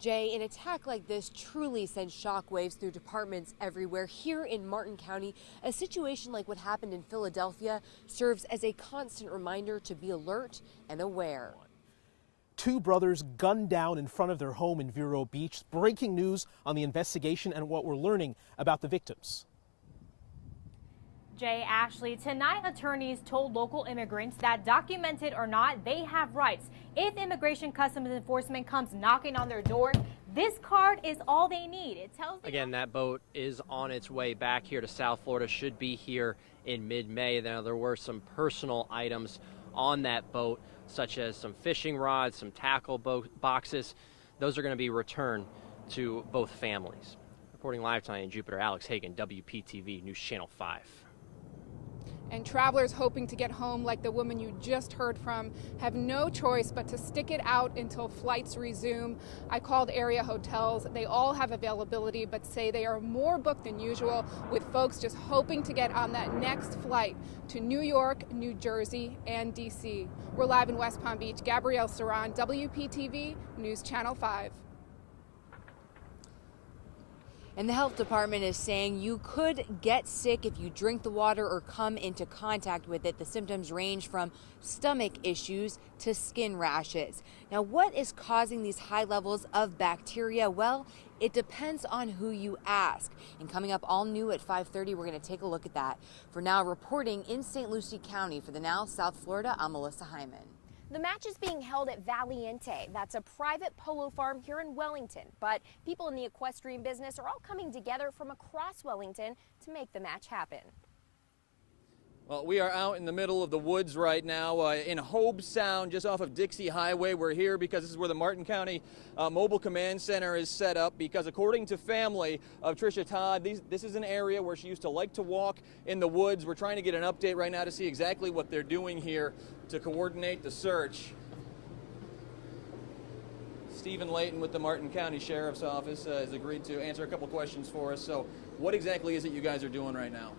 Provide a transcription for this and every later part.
Jay, an attack like this truly sends shockwaves through departments everywhere. Here in Martin County, a situation like what happened in Philadelphia serves as a constant reminder to be alert and aware. Two brothers gunned down in front of their home in Vero Beach. Breaking news on the investigation and what we're learning about the victims. Jay, Ashley, tonight attorneys told local immigrants that, documented or not, they have rights. If Immigration Customs Enforcement comes knocking on their door, this card is all they need. It tells them. Again, that boat is on its way back here to South Florida, should be here in mid-May. Now, there were some personal items on that boat, such as some fishing rods, some tackle boxes. Those are going to be returned to both families. Reporting live tonight in Jupiter, Alex Hagan, WPTV News Channel 5. And travelers hoping to get home, like the woman you just heard from, have no choice but to stick it out until flights resume. I called area hotels. They all have availability, but say they are more booked than usual, with folks just hoping to get on that next flight to New York, New Jersey, and D.C. We're live in West Palm Beach. Gabrielle Saran, WPTV News Channel 5. And the health department is saying you could get sick if you drink the water or come into contact with it. The symptoms range from stomach issues to skin rashes. Now, what is causing these high levels of bacteria? Well, it depends on who you ask. And coming up all new at 5:30, we're going to take a look at that. For now, reporting in St. Lucie County for the Now South Florida, I'm Melissa Hyman. The match is being held at Valiente. That's a private polo farm here in Wellington. But people in the equestrian business are all coming together from across Wellington to make the match happen. Well, we are out in the middle of the woods right now in Hobe Sound, just off of Dixie Highway. We're here because this is where the Martin County Mobile Command Center is set up, because according to family of Trisha Todd, this is an area where she used to like to walk in the woods. We're trying to get an update right now to see exactly what they're doing here to coordinate the search. Stephen Layton with the Martin County Sheriff's Office has agreed to answer a couple questions for us. So what exactly is it you guys are doing right now?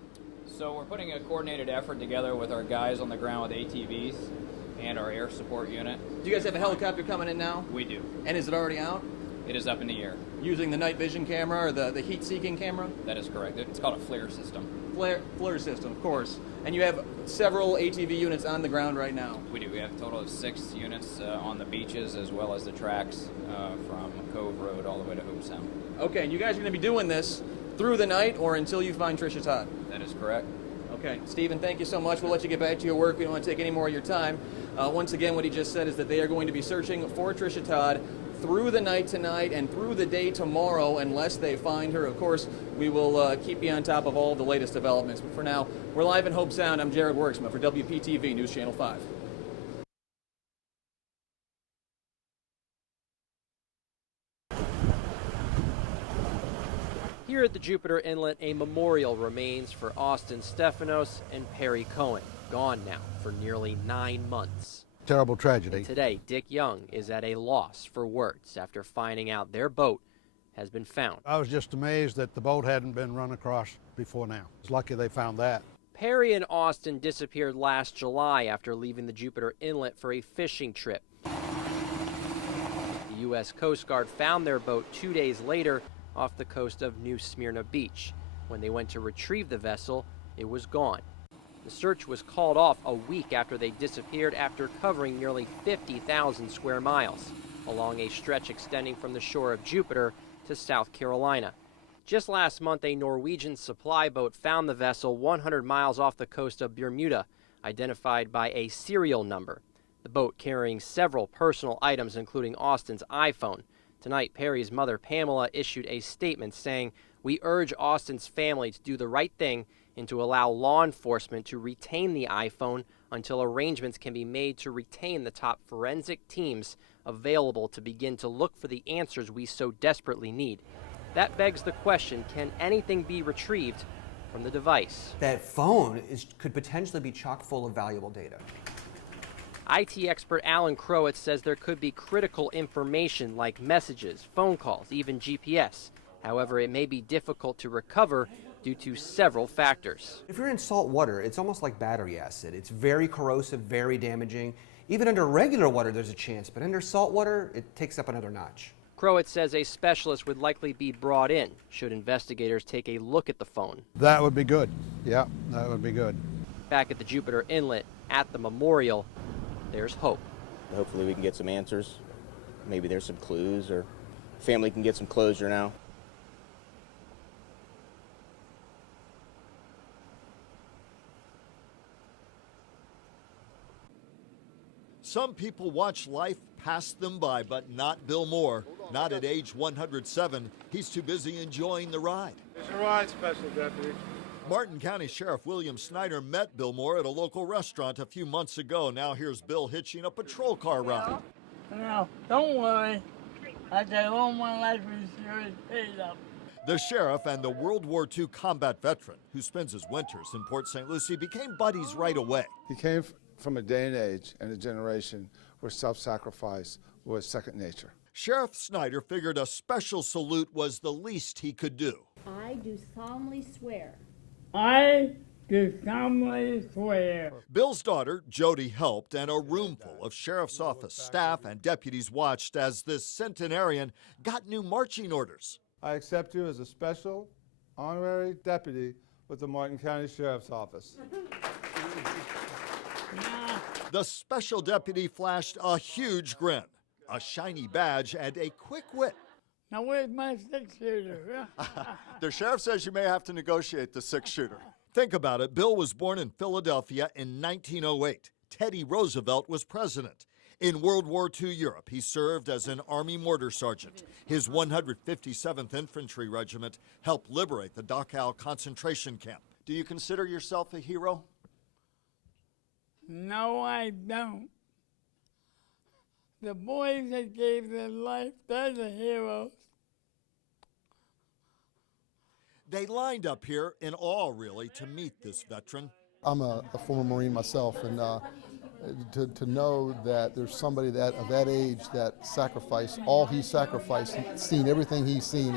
So we're putting a coordinated effort together with our guys on the ground with ATVs and our air support unit. Do you guys have a helicopter coming in now? We do. And is it already out? It is up in the air. Using the night vision camera or the heat-seeking camera? That is correct. It's called a FLIR system. FLIR system, of course. And you have several ATV units on the ground right now? We do. We have a total of 6 units on the beaches, as well as the tracks from Cove Road all the way to Hobe Sound. Okay, and you guys are going to be doing this through the night or until you find Trisha Todd? That is correct. Okay, Stephen, thank you so much. We'll let you get back to your work. We don't want to take any more of your time. Once again, what he just said is that they are going to be searching for Trisha Todd through the night tonight and through the day tomorrow unless they find her. Of course, we will keep you on top of all the latest developments. But for now, we're live in Hobe Sound. I'm Jared Worksma for WPTV News Channel 5. Here at the Jupiter Inlet, a memorial remains for Austin Stephanos and Perry Cohen, gone now for nearly 9 months. Terrible tragedy. And today, Dick Young is at a loss for words after finding out their boat has been found. I was just amazed that the boat hadn't been run across before now. It's lucky they found that. Perry and Austin disappeared last July after leaving the Jupiter Inlet for a fishing trip. The U.S. Coast Guard found their boat 2 days later off the coast of New Smyrna Beach. When they went to retrieve the vessel, it was gone. The search was called off a week after they disappeared, after covering nearly 50,000 square miles along a stretch extending from the shore of Jupiter to South Carolina. Just last month, a Norwegian supply boat found the vessel 100 miles off the coast of Bermuda, identified by a serial number. The boat carrying several personal items, including Austin's iPhone. Tonight, Perry's mother, Pamela, issued a statement saying, "We urge Austin's family to do the right thing and to allow law enforcement to retain the iPhone until arrangements can be made to retain the top forensic teams available to begin to look for the answers we so desperately need." That begs the question, can anything be retrieved from the device? That phone could potentially be chock full of valuable data. IT expert Alan Crowitz says there could be critical information like messages, phone calls, even GPS. However, it may be difficult to recover due to several factors. If you're in salt water, it's almost like battery acid. It's very corrosive, very damaging. Even under regular water, there's a chance, but under salt water, it takes up another notch. Crowett says a specialist would likely be brought in should investigators take a look at the phone. That would be good. Yeah, that would be good. Back at the Jupiter Inlet at the memorial, there's hope. Hopefully we can get some answers. Maybe there's some clues, or family can get some closure now. Some people watch life pass them by, but not Bill Moore. Not at age 107. He's too busy enjoying the ride. It's a ride, Special Deputy. Martin County Sheriff William Snyder met Bill Moore at a local restaurant a few months ago. Now here's Bill hitching a patrol car ride. No, don't worry. I got all my life insurance paid up. The sheriff and the World War II combat veteran who spends his winters in Port St. Lucie became buddies right away. He came from a day and age and a generation where self-sacrifice was second nature. Sheriff Snyder figured a special salute was the least he could do. I do solemnly swear. I do solemnly swear. Bill's daughter, Jody, helped, and a room full of sheriff's office staff and deputies watched as this centenarian got new marching orders. I accept you as a special honorary deputy with the Martin County Sheriff's Office. The special deputy flashed a huge grin, a shiny badge, and a quick wit. Now where's my six-shooter? The sheriff says you may have to negotiate the 6-shooter. Think about it. Bill was born in Philadelphia in 1908. Teddy Roosevelt was president. In World War II Europe, he served as an Army mortar sergeant. His 157th Infantry Regiment helped liberate the Dachau concentration camp. Do you consider yourself a hero? No, I don't. The boys that gave their life, they're the heroes. They lined up here in awe, really, to meet this veteran. I'm a former Marine myself, and to know that there's somebody of that age that sacrificed all he sacrificed, seen everything he's seen,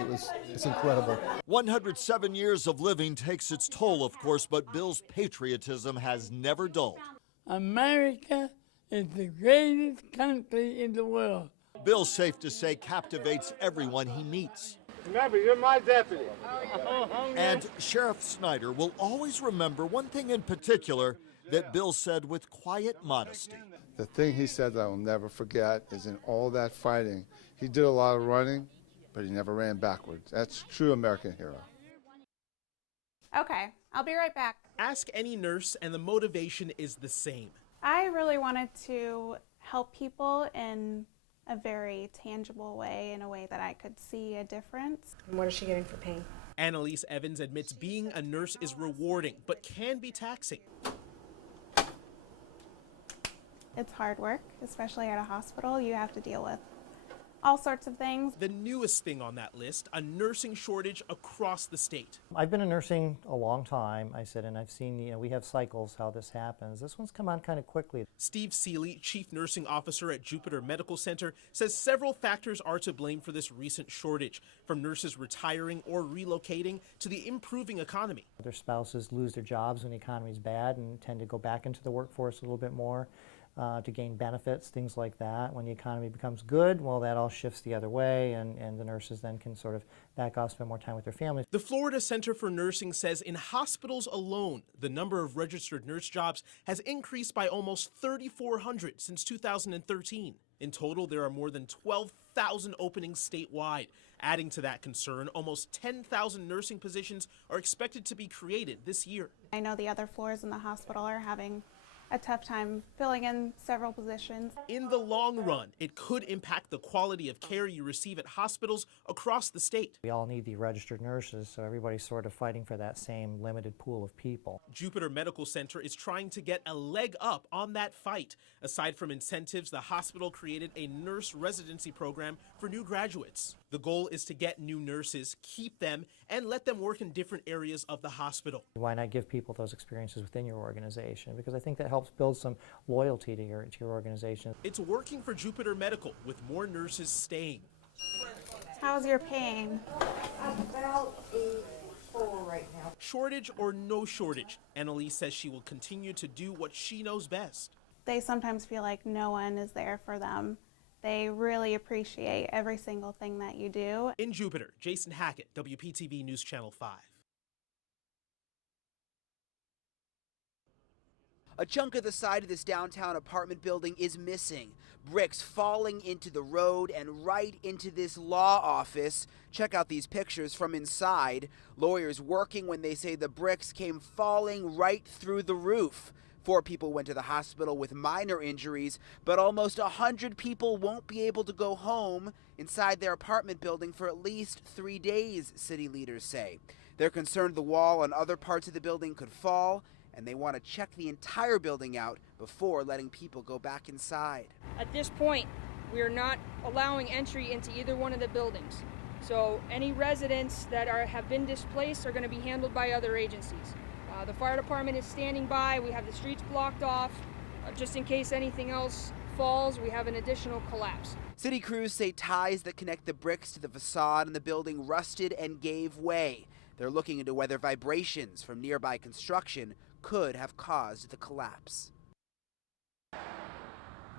it's incredible. 107 years of living takes its toll, of course, but Bill's patriotism has never dulled. America is the greatest country in the world. Bill, safe to say, captivates everyone he meets. Remember, you're my deputy. And Sheriff Snyder will always remember one thing in particular that Bill said with quiet modesty. The thing he said that I will never forget is in all that fighting, he did a lot of running, but he never ran backwards. That's true American hero. Okay, I'll be right back. Ask any nurse and the motivation is the same. I really wanted to help people in a very tangible way, in a way that I could see a difference. And what is she getting for pain? Annalise Evans admits being a nurse is rewarding, but can be taxing. It's hard work, especially at a hospital. You have to deal with all sorts of things. The newest thing on that list, a nursing shortage across the state. I've been in nursing a long time, I said, and I've seen, we have cycles how this happens. This one's come on kind of quickly. Steve Seeley, Chief Nursing Officer at Jupiter Medical Center, says several factors are to blame for this recent shortage, from nurses retiring or relocating to the improving economy. Their spouses lose their jobs when the economy's bad and tend to go back into the workforce a little bit more. To gain benefits, things like that. When the economy becomes good, well, that all shifts the other way, and the nurses then can sort of back off, spend more time with their families. The Florida Center for Nursing says in hospitals alone, the number of registered nurse jobs has increased by almost 3,400 since 2013. In total, there are more than 12,000 openings statewide. Adding to that concern, almost 10,000 nursing positions are expected to be created this year. I know the other floors in the hospital are having a tough time filling in several positions. In the long run, it could impact the quality of care you receive at hospitals across the state. We all need the registered nurses, so everybody's sort of fighting for that same limited pool of people. Jupiter Medical Center is trying to get a leg up on that fight. Aside from incentives, the hospital created a nurse residency program for new graduates. The goal is to get new nurses, keep them, and let them work in different areas of the hospital. Why not give people those experiences within your organization? Because I think that helps build some loyalty to your organization. It's working for Jupiter Medical, with more nurses staying. How's your pain? About 4 right now. Shortage or no shortage, Annalise says she will continue to do what she knows best. They sometimes feel like no one is there for them. They really appreciate every single thing that you do. In Jupiter, Jason Hackett, WPTV News Channel 5. A chunk of the side of this downtown apartment building is missing. Bricks falling into the road and right into this law office. Check out these pictures from inside. Lawyers working when they say the bricks came falling right through the roof. 4 people went to the hospital with minor injuries, but almost 100 people won't be able to go home inside their apartment building for at least 3 days, city leaders say. They're concerned the wall and other parts of the building could fall, and they want to check the entire building out before letting people go back inside. At this point, we are not allowing entry into either one of the buildings. So any residents that have been displaced are going to be handled by other agencies. The fire department is standing by. We have the streets blocked off. Just in case anything else falls, we have an additional collapse. City crews say ties that connect the bricks to the facade in the building rusted and gave way. They're looking into whether vibrations from nearby construction could have caused the collapse.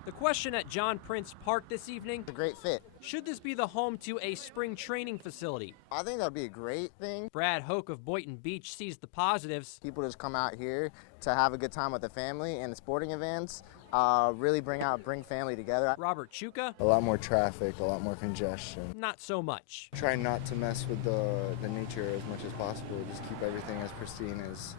The question at John Prince Park this evening: It's a great fit. Should this be the home to a spring training facility? I think that'd be a great thing. Brad Hoke of Boynton Beach sees the positives. People just come out here to have a good time with the family and the sporting events. Really bring family together. Robert Chuka: A lot more traffic, a lot more congestion. Not so much. Try not to mess with the nature as much as possible. Just keep everything as pristine as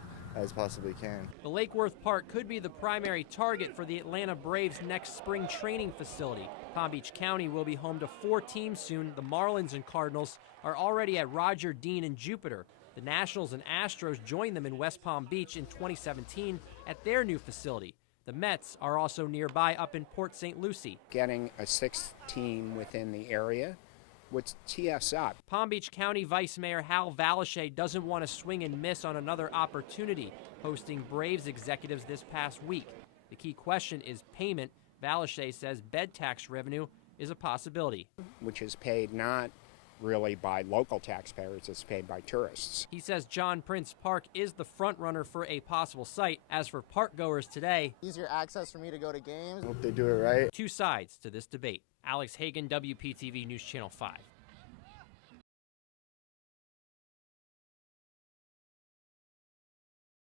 possibly can. The Lake Worth Park could be the primary target for the Atlanta Braves' next spring training facility. Palm Beach County will be home to 4 teams soon. The Marlins and Cardinals are already at Roger Dean and Jupiter. The Nationals and Astros joined them in West Palm Beach in 2017 at their new facility. The Mets are also nearby up in Port St. Lucie. Getting a 6th team within the area would tee us up. Palm Beach County Vice Mayor Hal Valashay doesn't want to swing and miss on another opportunity, hosting Braves executives this past week. The key question is payment. Valashay says bed tax revenue is a possibility. Which is paid not really by local taxpayers, it's paid by tourists. He says John Prince Park is the front runner for a possible site. As for park goers today, easier access for me to go to games. Hope they do it right. 2 sides to this debate. Alex Hagan, WPTV News Channel 5.